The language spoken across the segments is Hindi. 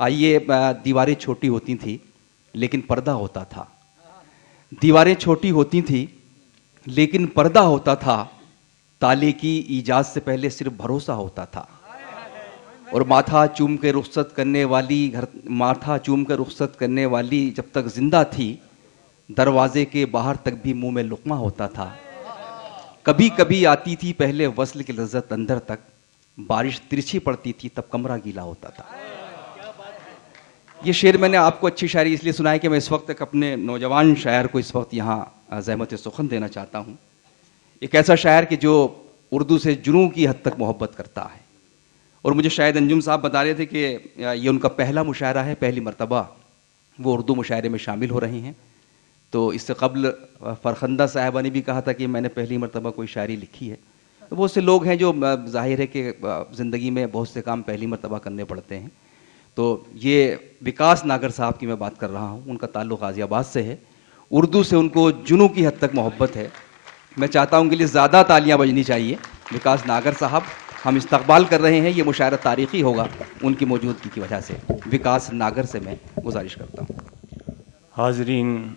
आइए, दीवारें छोटी होती थी लेकिन पर्दा होता था। दीवारें छोटी होती थी लेकिन पर्दा होता था। ताले की इजाज़त से पहले सिर्फ भरोसा होता था। और माथा चूम कर रुखसत करने वाली जब तक जिंदा थी, दरवाजे के बाहर तक भी मुंह में लुक़मा होता था। कभी कभी आती थी पहले वस्ल की लज्जत अंदर तक, बारिश तिरछी पड़ती थी तब कमरा गीला होता था। ये शेर मैंने आपको अच्छी शायरी इसलिए सुनाई कि मैं इस वक्त एक अपने नौजवान शायर को इस वक्त यहाँ ज़हमत सुखन देना चाहता हूँ। एक ऐसा शायर कि जो उर्दू से जुनून की हद तक मोहब्बत करता है। और मुझे शायद अंजुम साहब बता रहे थे कि ये उनका पहला मुशायरा है, पहली मर्तबा वो उर्दू मुशायरे में शामिल हो रही हैं। तो इससे कबल फ़रखंदा साहिबा ने भी कहा था कि मैंने पहली मर्तबा कोई शायरी लिखी है। तो बहुत से लोग हैं जो ज़ाहिर है कि ज़िंदगी में बहुत से काम पहली मर्तबा करने पड़ते हैं। तो ये विकास नागर साहब की मैं बात कर रहा हूँ, उनका ताल्लुक़ गाज़ियाबाद से है। उर्दू से उनको जुनून की हद तक मोहब्बत है। मैं चाहता हूँ उनके लिए ज़्यादा तालियाँ बजनी चाहिए। विकास नागर साहब, हम इस्तकबाल कर रहे हैं, ये मुशायरा तारीख़ी होगा उनकी मौजूदगी की वजह से। विकास नागर से मैं गुजारिश करता हूँ। हाज़रीन,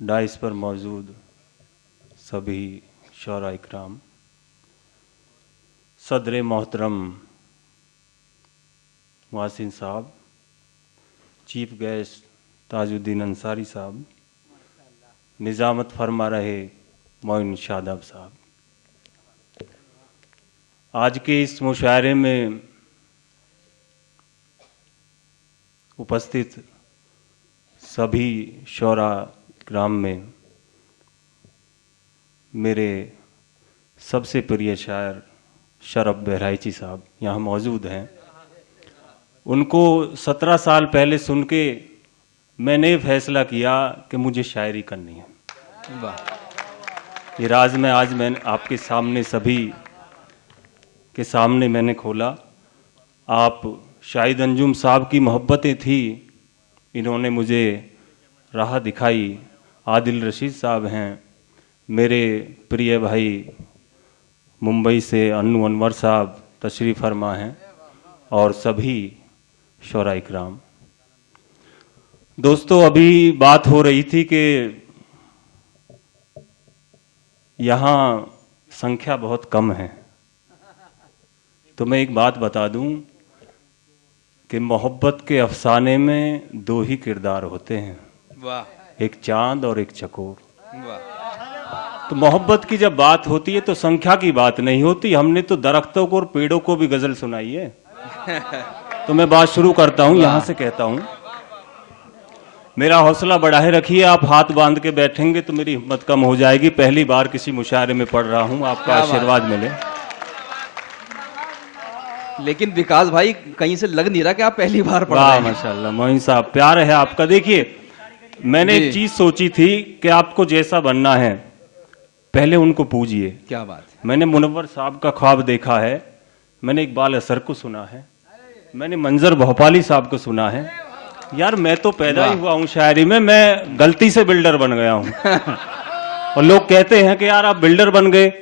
डाइस पर मौजूद सभी शौरा इकराम, सदर मोहतरम वासिन साहब, चीफ गेस्ट ताजुद्दीन अंसारी साहब, निज़ामत फरमा रहे मोइन शादाब साहब, आज के इस मुशायरे में उपस्थित सभी शौरा इकराम में मेरे सबसे प्रिय शायर शरफ बहराइची साहब यहाँ मौजूद हैं। उनको 17 साल पहले सुन के मैंने फैसला किया कि मुझे शायरी करनी है। वाह। ये राज में आज मैंने आपके सामने सभी के सामने मैंने खोला। आप शाहिद अंजुम साहब की मोहब्बतें थी, इन्होंने मुझे राह दिखाई। आदिल रशीद साहब हैं, मेरे प्रिय भाई मुंबई से अन्नू अनवर साहब तशरीफ़ फरमा हैं, और सभी शौरा इकराम। दोस्तों, अभी बात हो रही थी कि यहाँ संख्या बहुत कम है, तो मैं एक बात बता दूं कि मोहब्बत के अफसाने में दो ही किरदार होते हैं। वाह। एक चांद और एक चकोर। वाह। तो मोहब्बत की जब बात होती है तो संख्या की बात नहीं होती। हमने तो दरख्तों को और पेड़ों को भी गजल सुनाई है। तो मैं बात शुरू करता हूं, यहां से कहता हूं, मेरा हौसला बढ़ाए रखिए। आप हाथ बांध के बैठेंगे तो मेरी हिम्मत कम हो जाएगी। पहली बार किसी मुशायरे में पढ़ रहा हूं, आपका आशीर्वाद मिले। लेकिन विकास भाई, कहीं से लग नहीं रहा कि आप पहली बार पढ़ रहे हैं। माशाल्लाह मोइन साहब, प्यार है आपका। देखिए, मैंने एक चीज सोची थी कि आपको जैसा बनना है पहले उनको पूजिए। क्या बात है। मैंने मुनव्वर साहब का ख्वाब देखा है, मैंने इकबाल असर को सुना है, मैंने मंजर भोपाली साहब को सुना है। यार, मैं तो पैदा ही हुआ हूँ शायरी में, मैं गलती से बिल्डर बन गया हूँ। और लोग कहते हैं कि यार आप बिल्डर बन गए।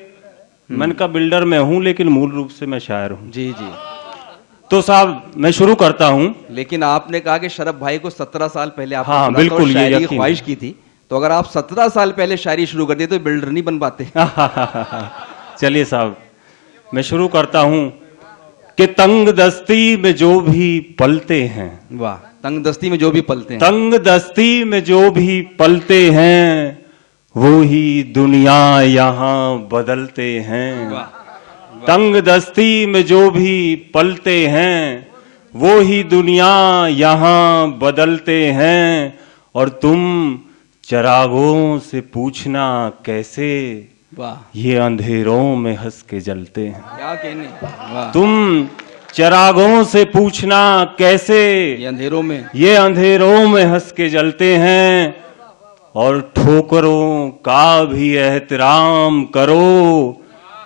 मैंने कहा बिल्डर मैं हूं, लेकिन मूल रूप से मैं शायर हूं। जी जी। तो साहब, मैं शुरू करता हूं। लेकिन आपने कहा कि शरफ भाई को 17 साल पहले आपने हाँ, बिल्कुल, ये शायरी की ख्वाहिश की थी। तो अगर आप 17 साल पहले शायरी शुरू कर देते तो बिल्डर नहीं बन पाते। चलिए साहब, मैं शुरू करता हूं कि तंग दस्ती में जो भी पलते हैं। वाह। तंग दस्ती में जो भी पलते हैं। तंग दस्ती में जो भी पलते हैं, वो ही दुनिया यहाँ बदलते हैं। तंग दस्ती में जो भी पलते हैं, वो ही दुनिया यहाँ बदलते हैं। और तुम चरागों से पूछना कैसे, वाह, ये अंधेरों में हंस के जलते हैं। क्या कहने। वाह। तुम चरागों से पूछना कैसे, ये अंधेरों में हंस के जलते हैं। और ठोकरों का भी एहतराम करो,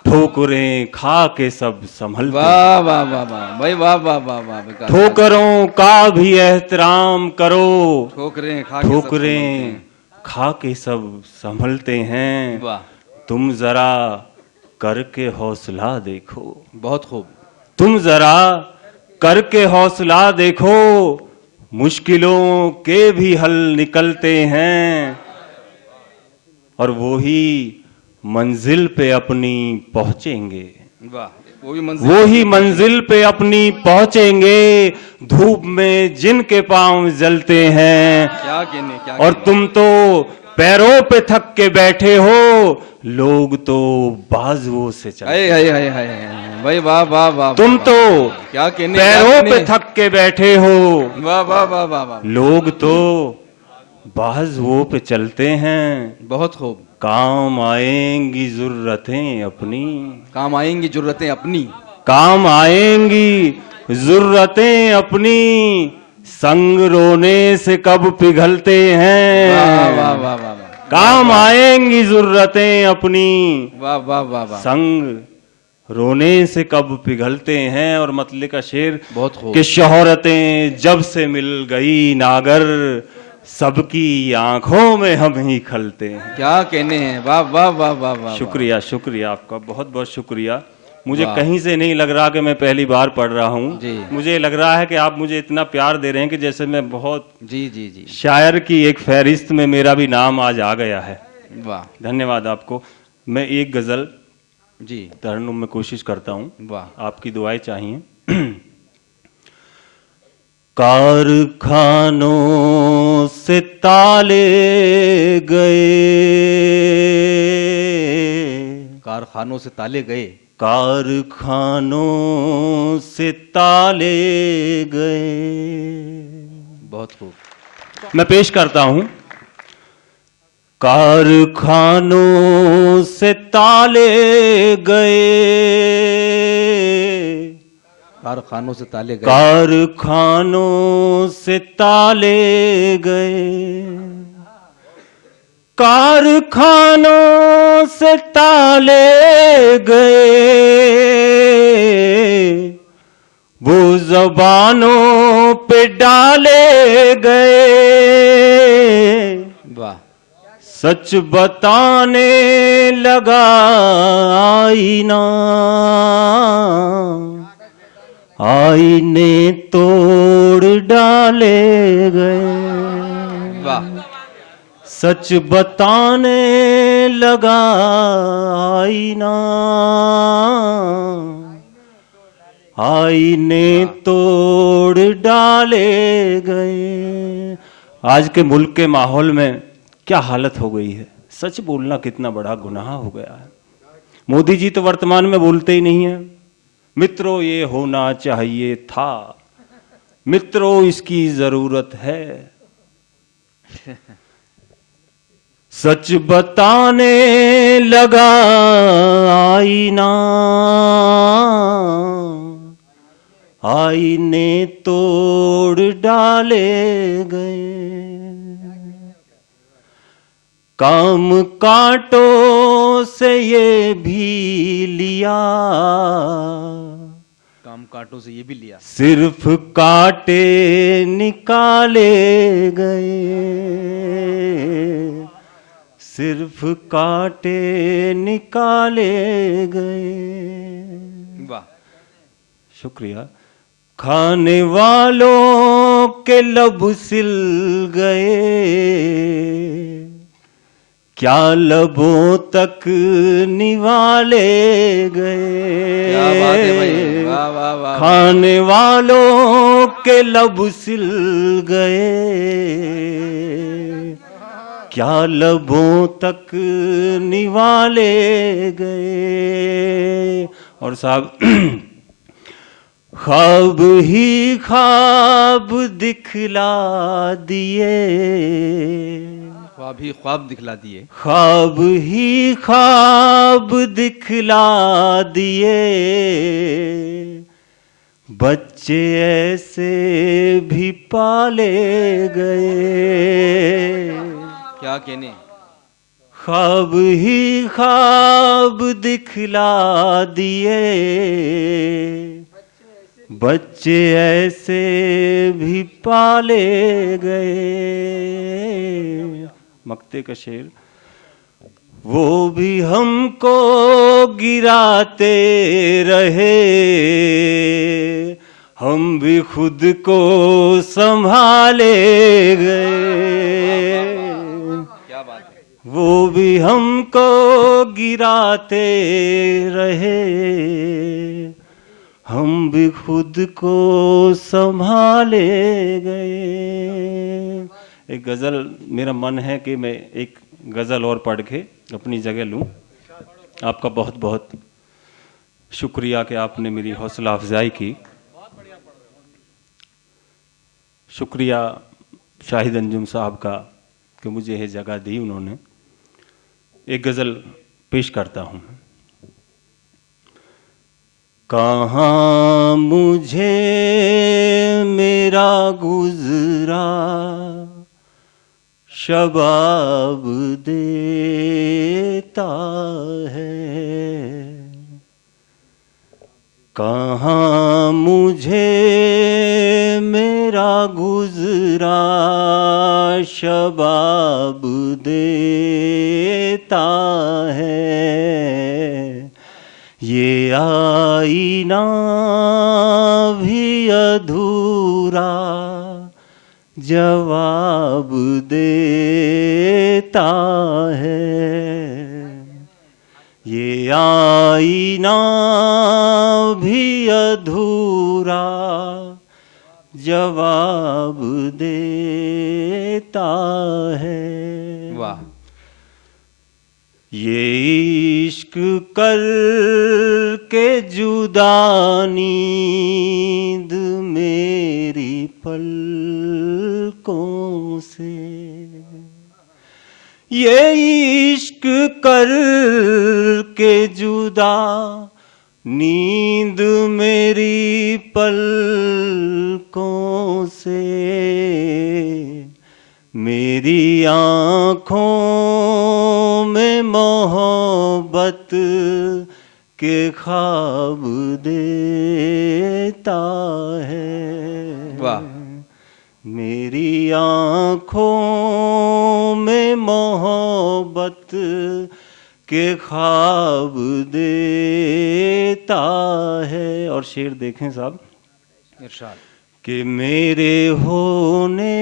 ठोकरें खा के सब संभलते। वाह वाह वाह वाह भाई, वाह वाह वाह वाह। ठोकरों का भी एहतराम करो, ठोकरें खा के सब संभलते हैं। वाह। तुम जरा करके हौसला देखो। बहुत खूब। तुम जरा करके हौसला देखो, मुश्किलों के भी हल निकलते हैं, और वो ही मंजिल पे अपनी पहुंचेंगे। वाह, वो ही मंजिल पे अपनी पहुंचेंगे, धूप में जिनके पांव जलते हैं। क्या कहने, क्या और कहने। तुम तो पैरों पे थक के बैठे हो, लोग तो बाजुओं से चलते। हाय भाई, वाह वाह वाह। तुम तो क्या कहने, पैरों पे थक के बैठे हो, वाह वाह वाह वाह वाह। लोग तो बाजुओं पे चलते हैं। बहुत खूब। काम आएंगी जरूरतें अपनी, काम आएंगी जरूरतें अपनी, काम आएंगी जरूरतें अपनी, संग रोने से कब पिघलते हैं। वाह वाह वाह वाह। काम आएंगी जरूरतें अपनी, वाह वाह वाह वाह। संग रोने से कब पिघलते हैं। और मतले का शेर बहुत खूब। कि शोहरतें जब से मिल गई नागर, सबकी आंखों में हम ही खलते हैं। क्या कहने हैं, वाह वाह वाह वाह वाह। शुक्रिया, शुक्रिया आपका, बहुत बहुत शुक्रिया। मुझे वाह। कहीं से नहीं लग रहा कि मैं पहली बार पढ़ रहा हूँ। जी। मुझे लग रहा है कि आप मुझे इतना प्यार दे रहे हैं कि जैसे मैं बहुत जी जी जी। शायर की एक फहरिस्त में मेरा भी नाम आज आ गया है। वाह। धन्यवाद आपको। मैं एक गजल जी। तरन्नुम में कोशिश करता हूँ, वाह। आपकी दुआएं चाहिए। कारखानों से ताले गए, कारखानों से ताले गए, कारखानों से ताले गए। बहुत खूब। मैं पेश करता हूं। कारखानों से ताले गए, कारखानों से ताले गए, कारखानों से ताले गए, कारखानों से ताले गए, वो ज़बानों पे डाले गए। वाह। सच बताने लगा आईना, आईने तोड़ डाले गए। वाह। सच बताने लगा आईना, आईने तोड़ डाले गए। आज के मुल्क के माहौल में क्या हालत हो गई है। सच बोलना कितना बड़ा गुनाह हो गया है। मोदी जी तो वर्तमान में बोलते ही नहीं है। मित्रों ये होना चाहिए था, मित्रों इसकी जरूरत है। सच बताने लगा आईना, आईने तोड़ डाले गए। काम कांटों से ये भी लिया, काम कांटों से ये भी लिया, सिर्फ कांटे निकाले गए, सिर्फ कांटे निकाले गए। वाह। शुक्रिया। खाने वालों के लब सिल गए, क्या लबों तक निवाले गए। क्या बात है भाई, वाह वाह वाह। खाने वालों के लब सिल गए, क्या लबों तक निवाले गए। और साहब ख्वाब ही ख्वाब दिखला दिए, ख्वाब ही ख्वाब दिखला दिए, ख्वाब ही ख्वाब दिखला दिए। बच्चे ऐसे भी पाले गए, क्या कहने। ख्वाब ही ख्वाब दिखला दिए, बच्चे ऐसे भी पाले गए। मक्ते का शेर। वो भी हमको गिराते रहे, हम भी खुद को संभाले गए, क्या बात है। वो भी हमको गिराते रहे, हम भी खुद को संभाले गए। एक गज़ल, मेरा मन है कि मैं एक गज़ल और पढ़ के अपनी जगह लूं। आपका बहुत बहुत शुक्रिया कि आपने मेरी हौसला अफजाई की। शुक्रिया शाहिद अंजुम साहब का कि मुझे ये जगह दी उन्होंने। एक गज़ल पेश करता हूँ। कहाँ मुझे मेरा गुज़रा शबाब देता है, कहाँ मुझे मेरा गुज़रा शबाब देता है, ये आईना भी अधूरा जवाब देता है, ये आईना भी अधूरा जवाब देता है। वाह। ये इश्क कर के जुदा नींद मेरी पलकों से, ये इश्क कर के जुदा नींद मेरी पलकों से, मेरी आँखों में मोहब्बत के ख्वाब देता है। वाह। मेरी आँखों में मोहब्बत के ख्वाब देता है। और शेर देखें साहब, इरशाद। कि मेरे होने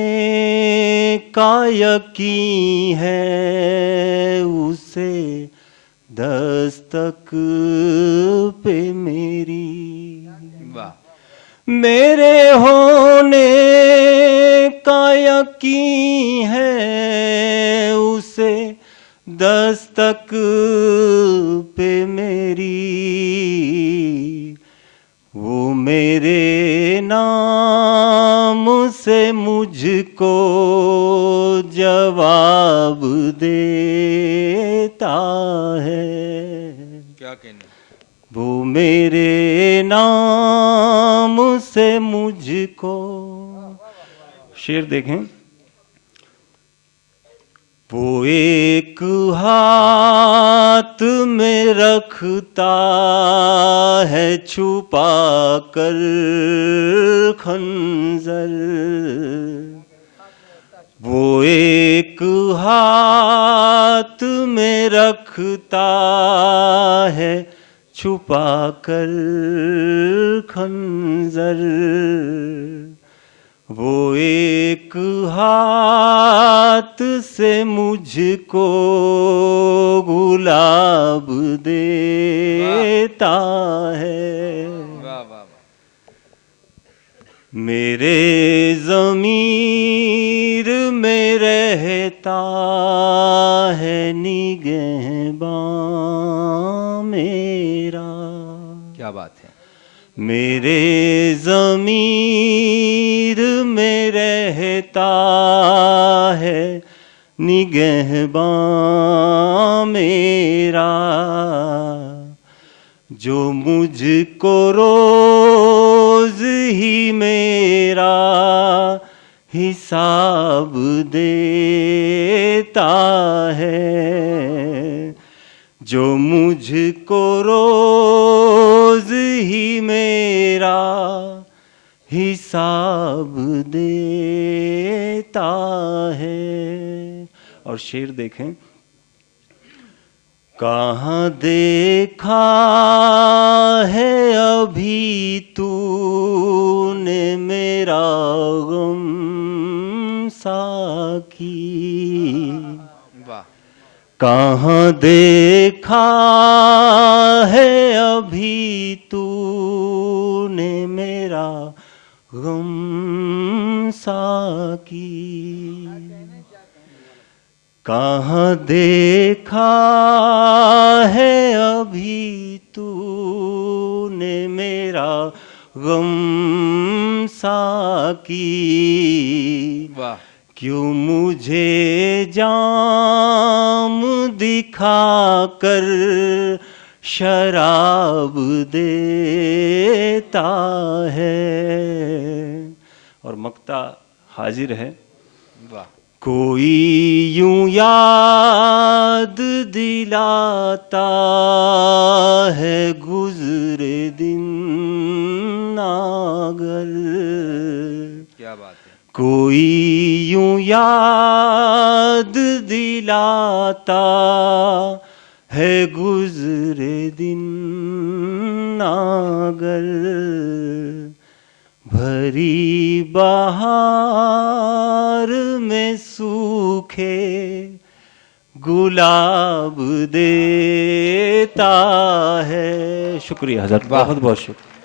का यकीन है उसे दस्तक पे मेरी, वाह। मेरे होने का यकीन है उसे दस्तक पे मेरी, वो मेरे नाम से मुझको जवाब देता है। क्या कहने। वो मेरे नाम से मुझको, शेर देखें, वो एक हाथ में रखता है छुपा कर खंजर, वो एक हाथ में रखता है छुपा कर खंजर, वो एक हाथ से मुझको गुलाब देता है। वाह वाह। मेरे ज़मीर में रहता है निगहबान मेरा। क्या बात है। मेरे ज़मीर में रहता है निगहबान मेरा, जो मुझको रोज़ ही मेरा हिसाब देता है, जो मुझको रोज़ ही मेरा हिसाब देता है। और शेर देखें, कहाँ देखा है अभी तूने ने मेरा गम साकी, वाह। कहाँ देखा है अभी तूने मेरा गम साकी, कहाँ देखा है अभी तूने मेरा गम साकी, वाह। क्यों मुझे जाम दिखाकर शराब देता है। और मक्ता हाजिर है। वाह। कोई यूं याद दिलाता है गुजरे दिन नागर, क्या बात है। कोई यूं याद दिलाता है गुजरे दिन नागर, भरी बहार में सूखे गुलाब देता है। शुक्रिया हज़रत, बहुत बहुत शुक्रिया।